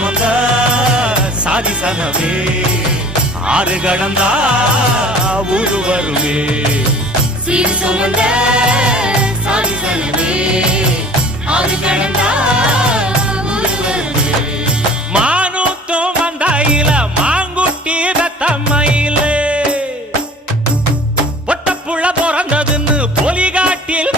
சுமந்த சாதி சனமே ஆறு கடந்தா ஊரு வருமே சீர் சுமந்த சாதி சனமே ஆறு கடந்தா ஊரு வருமே மானூத்தும் வந்தாயில மாங்குட்டி தத்தம்மையிலே பொட்டப்புள்ள பிறந்ததுன்னு பொலிகாட்டில்